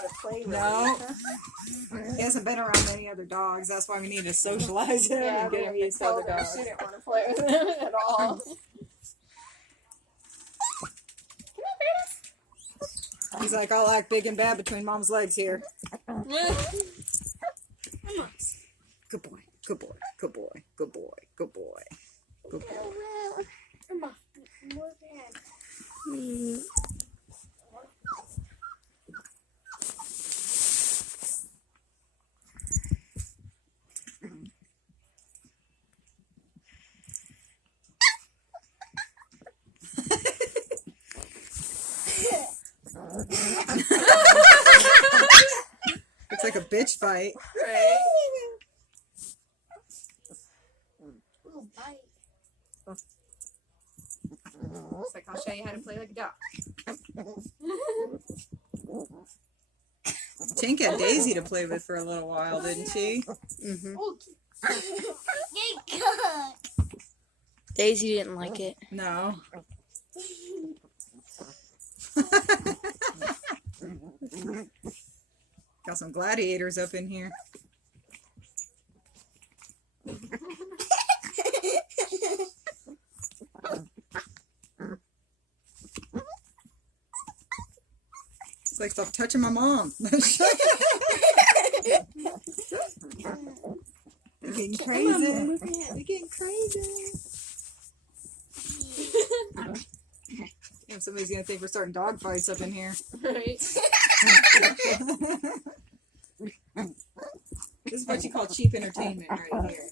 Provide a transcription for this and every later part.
want to play with No. Lisa. He hasn't been around many other dogs. That's why we need to socialize him Yeah, and get him used to other dogs. She didn't want to play with him at all. He's like, I'll act big and bad between mom's legs here. Good boy, good boy, good boy, good boy, good boy, good boy. Looks like a bitch fight. Right? Little bite. It's like, I'll show you how to play like a dog. Tink had Daisy to play with for a little while, didn't she? Mm-hmm. Get cut. Daisy didn't like it. No. Got some gladiators up in here. It's like, stop touching my mom. You're getting crazy. You're getting crazy. Damn, somebody's gonna think we're starting dog fights up in here. Right? This is what you call cheap entertainment right here.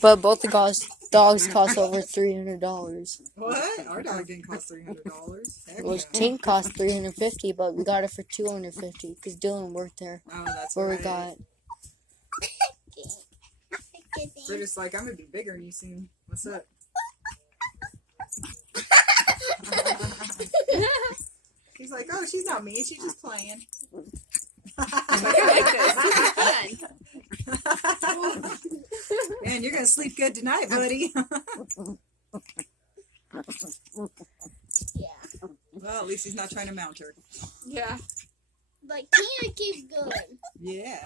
But both the dogs cost over $300. What? Our dog didn't cost $300. Heck Well, no. Tink cost $350, but we got it for $250 because Dylan worked there. Oh, that's Where right. we got. They're just like, I'm gonna be bigger than you soon. What's up? He's like, oh, she's not mean. She's just playing. I like this. This is fun. Man, you're gonna sleep good tonight, buddy. Yeah. Well, at least he's not trying to mount her. Yeah. Like, Tina keeps going. Yeah.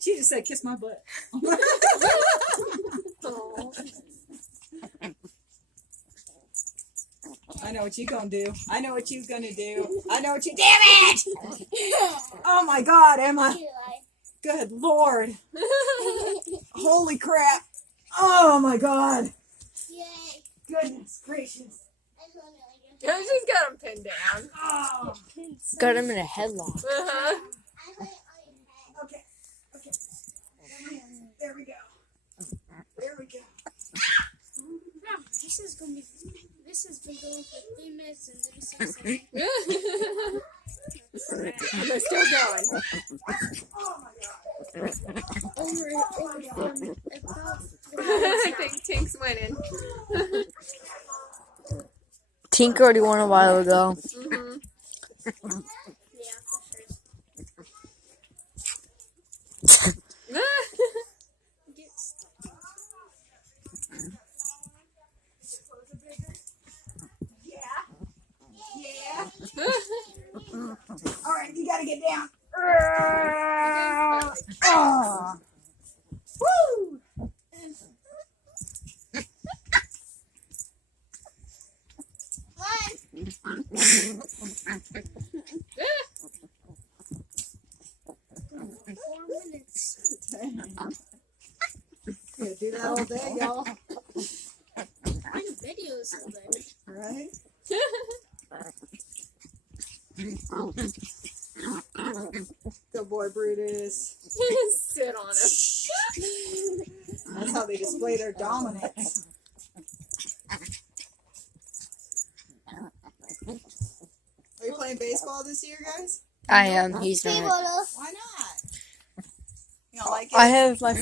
She just said, kiss my butt. Oh. I know what you gonna do. I know what you gonna do. I know what you. Damn it! Oh my God, Emma! Good Lord! Holy crap! Oh my God! Yay. Goodness gracious! Yeah, she's got him pinned down. Oh. Got him in a headlock. Uh-huh. Okay. Okay. There we go. There we go. This has been going for 3 minutes and 36 seconds. And they're still going. Oh my God! Over I think Tink's winning. Tink already won a while ago. Mm-hmm. yeah, for Yeah. All right, you gotta get down. Oh. Woo! Yeah, do that all day, y'all. My video is so good. Right? Good boy, Brutus. Sit on him. That's how they display their dominance. Are you playing baseball this year, guys? I am. He's not. Why not? You don't like it? I have my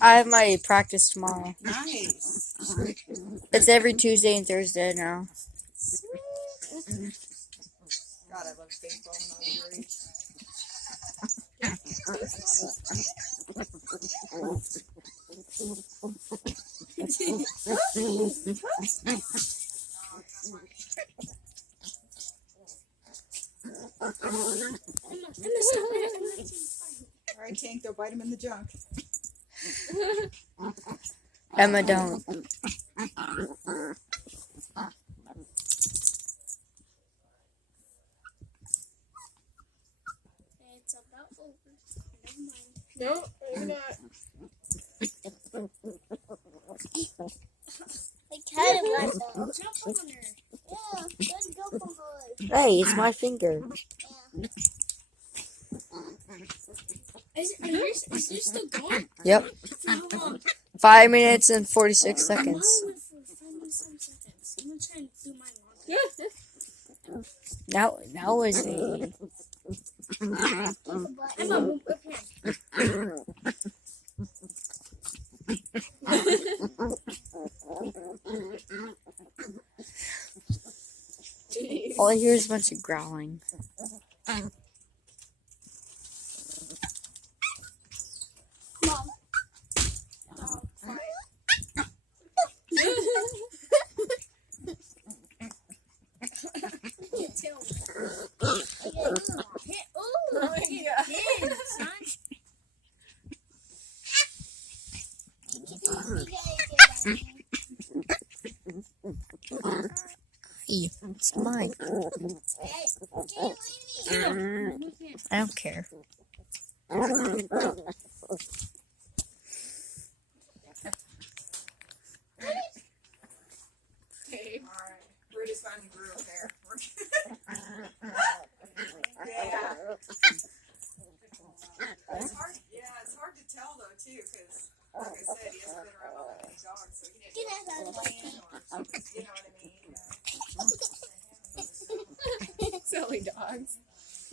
I have my practice tomorrow. Nice. It's every Tuesday and Thursday now. God, I love baseball when I was your age. them in the junk. Emma, don't. It's about over. Never mind. No, maybe not. I kind of like that. Jump on her. Yeah, let's go for her. Hey, it's my finger. Is you still going? Yep. For how long? 5 minutes and 46 Mine seconds. went for 5 some seconds. I'm gonna try and do mine longer. Now is the Emma, move up here. Jeez. all I hear is a bunch of growling. Mom. Oh, yeah. Hey, it's mine. I don't care. Okay. Alright. Brutus finally grew a pair. Yeah. It's hard to tell though too, because like I said, he hasn't been around all that many dogs, so he didn't know what you know what I mean? Silly dogs.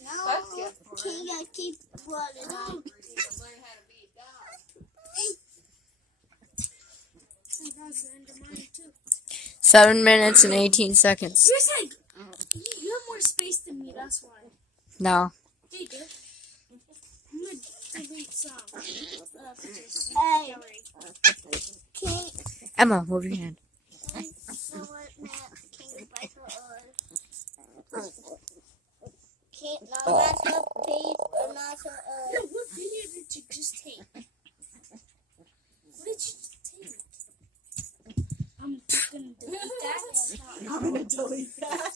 No, That's good for you gotta keep running on. Learn how to be a dog. That's the end of mine too. 7 minutes and 18 seconds. You're like, you have more space than me, that's why. No. There you go. I'm gonna delete some. Pictures. Hey. Gallery. Can't, Emma, move your hand. you know what, Matt? Can't go back to can't not match up page or not to Yo, what video did you just take? What did you take? I'm just gonna delete that. I'm gonna delete that.